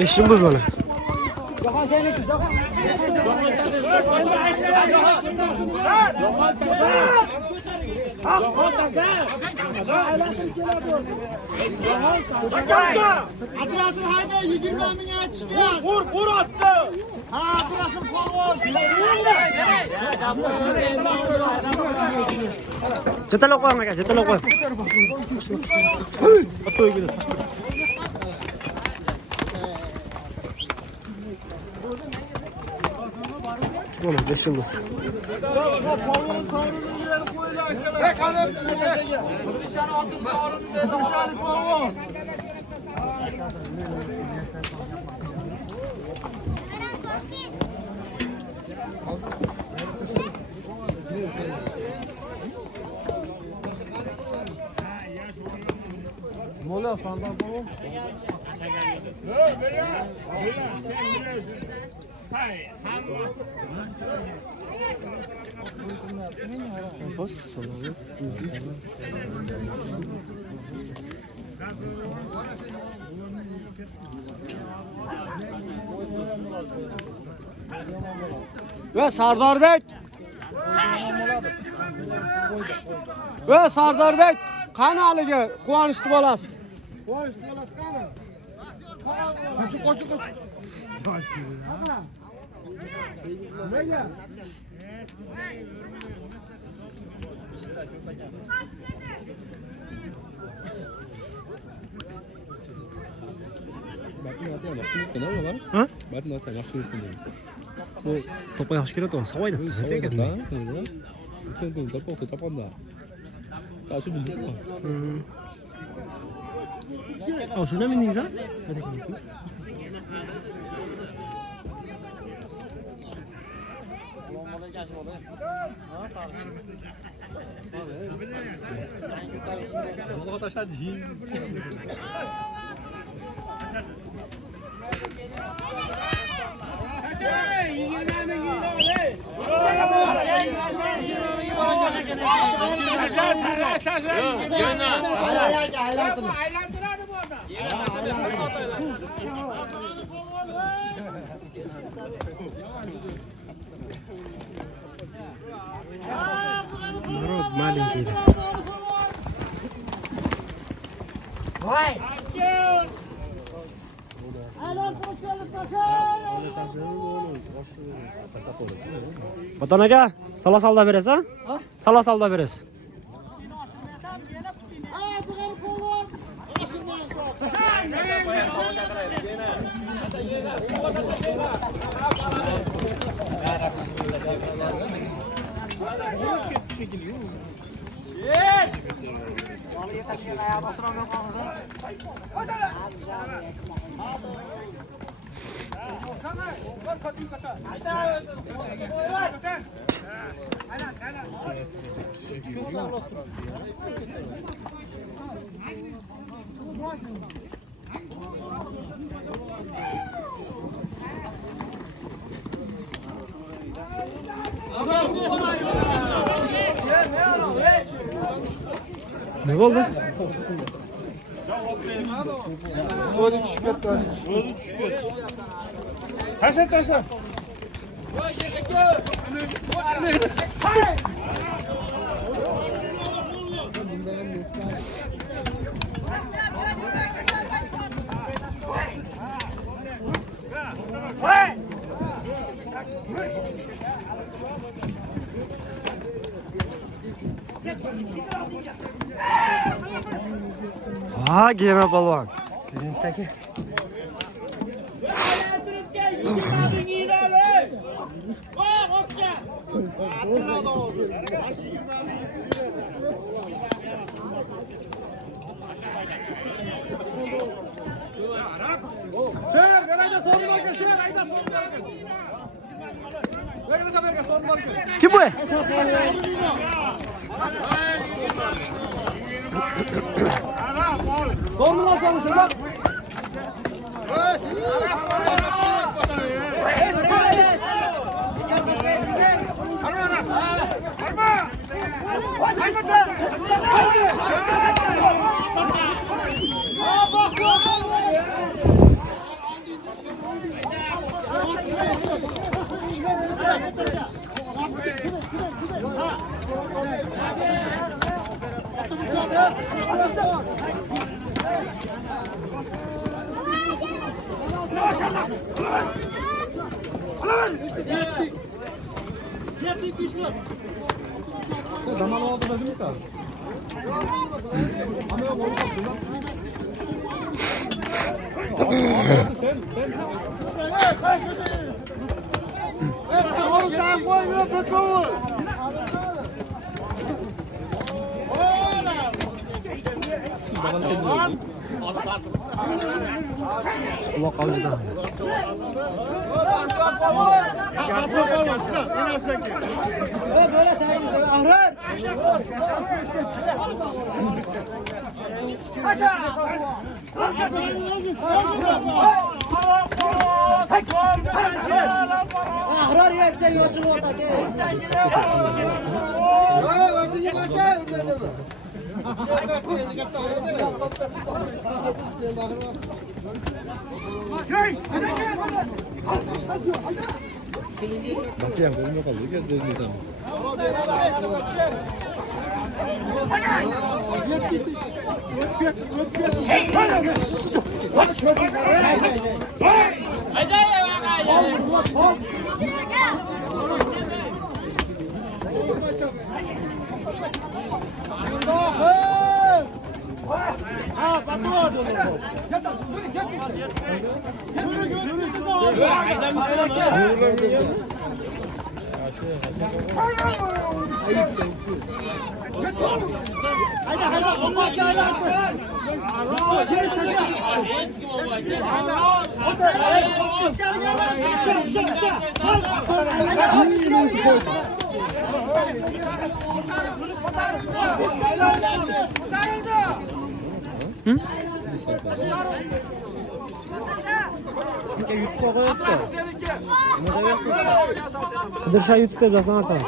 Beş yıldız bana. Atlasın haydi 20 bin çıkıyor. Vur attı. Atlasın favor. Cetel koy ama cetel koy. Atıyor gidiyor. Oğlum 5 yıldız. Mola falan bu. Ve Sardarbek. Ve Sardarbek kanalıga quvonishli bo'lasiz. Koçu. Ha? Bu topa yaxshi keladi, savoyda. Şuna mı indiniz ha? Народ маленький. Batan aka, salasalda berasiz, ha? Salasalda berasiz. Ne oldu? Böyle düşük et. Taşa. Ha, gene balon. Bizimseki. Kim bu? Son numara sormuşum lan. Yettik işte. Zaman oldu da değil mi? Ama yok olmaz. Oğlum sen koymuyor petrol. Kulak avcıdan. Böyle tayin ahrar. Ahrar yersen yolcu orada değil. Bakayım kolum kaldı. Gel dedim. Ha patron. Yürü kızım. Haydi haydi Allah yarabbim. Dışarı yuttu da sana sana.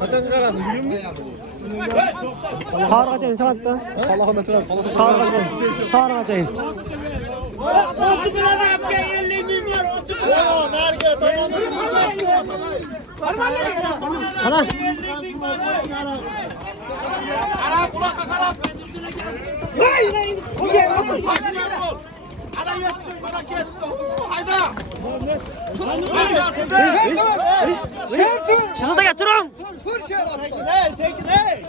Kaçan çıkarasın? Yürü mü? Sağır kaçayım çanatta. Allah'a metre. Sağır kaçayım. Sağır kaçayım. Otu biraz yapke 50 bin var otu. Oo nerede tamam. Ana. Arap kulak arap. Ana yetti bana yetti. Hayda. Şunu da getirin. Ne? Seki ne?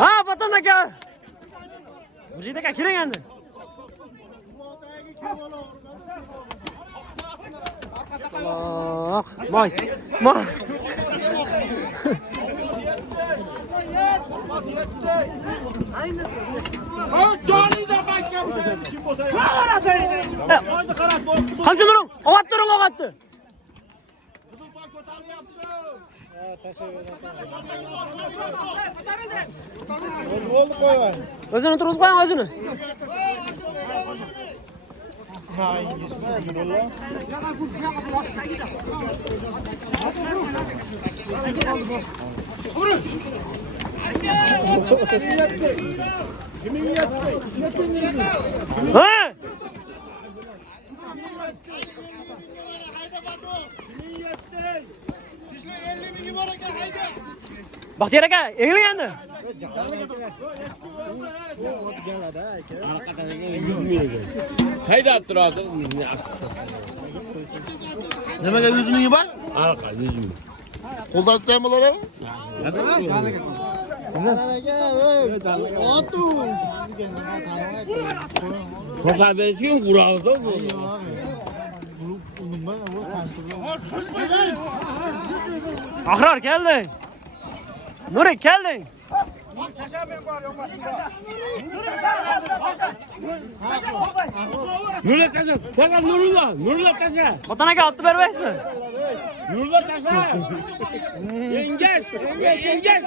Ha patana gel. Buraya da girin yani. Allah. Vay. Vay. Kamçı durun. Okat durun okattı. Özünü duruz koyun özünü. Ha? Bak yere gel, eğilin yandı. Haydi attırasın. Demek ki 100 bin var? Arka 100 bin. Koldan saymaları mı? Kosa ben için kuralda oldu. Ahrar geldin. Nuri geldin. Nurla tasa. Tasa Nurla. Nurla tasa. Vatana gel attı berbeş mi? Nurla tasa. Yengeç. Yengeç.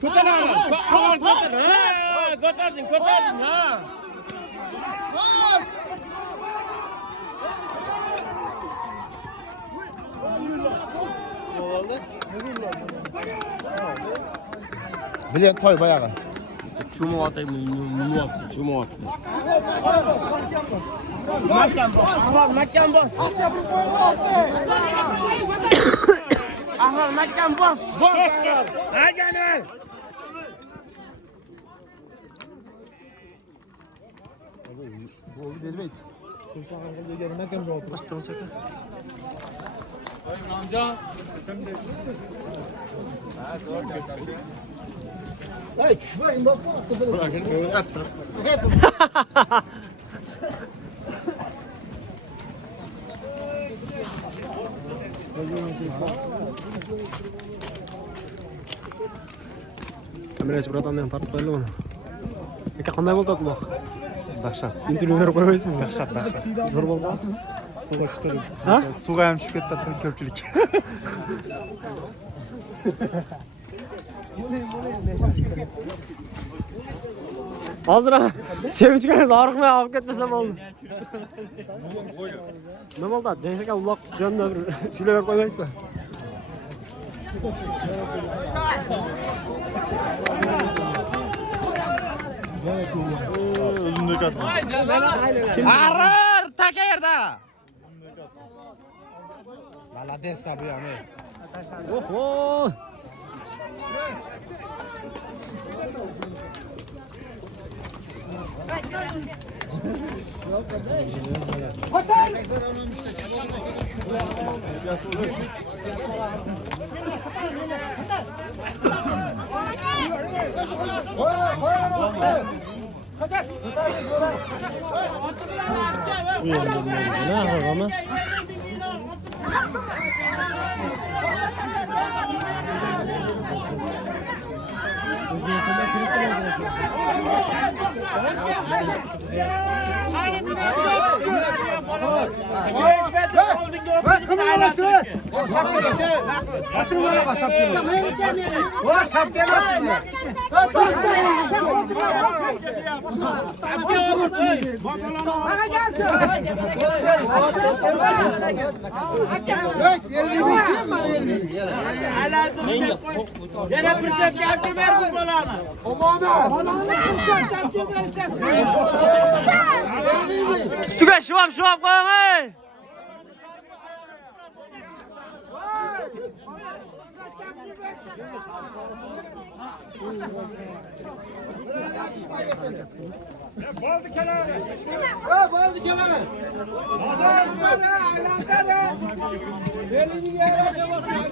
Kotar abi. Kotar. Ha, kotardın kotardın ha. Bilen toy bayağı. Şumu atayım, şumu at. Mahkem boz. Mahkem boz. Ahval mahkem boz. Boz. Ha canım. Kamerayı buradan da tartıp koyalım onu. Peki qanday bo'ldi bu? Dahshat. Intervyu berib qo'ymaysizmi? Dahshat, dahshat. Zo'r bo'ldimi? Suvga tushdi. Ha? Suvga ham tushib ketdi ko'pchilik. Hozir sevinchga og'riqmay olib ketmasa bo'ldi. Nima bo'ldi? Denis aka uloq jonda bir suylab berib qo'ymaysizmi? O'zimdek atdim. Arar taka yerda. Malades tabii yani. Oho! Ne yapalım? Yana fursat kelib ber bu bolani. Üstüge şuvap koyun ey! Boldi keladi. Boldi keladi. Belini yarasha basmayla.